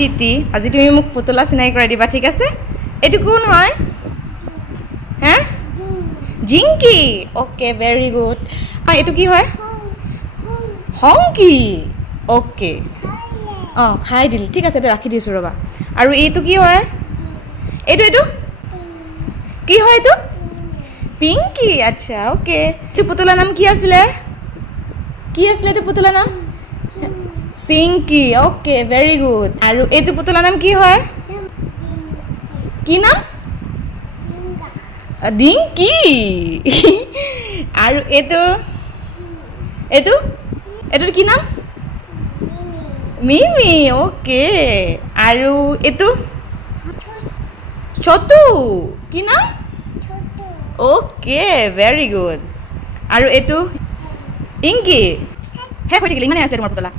দিতি আজি তুমি মোক পুতলা চিনাকি কৰাই দিবা ঠিক আছে এটো কোন হয় হ্যাঁ জিংকি ওকে ভেরি গুড এটো কি হয় হংকি ওকে খাই দিল ঠিক আছে ৰাখি দিছো ৰবা আৰু এটো কি হয় এটো কি হয় এটো পিঙ্কি আচ্ছা ওকে এটো পুতলাৰ নাম কি আছিল এটো পুতলাৰ নাম সিঙ্কি ওকে ভেৰি গুড আৰু এটো পুতলাৰ নাম কি হয় কি নাম ডিঙ্কি আৰু এটো কি নাম মিমি ওকে আৰু এটো ছোটু কি নাম ওকে ভেৰি গুড আৰু এটো ইঙ্কি হে হৈ থাকিলে ইমানে আছে তোমাৰ পুতলা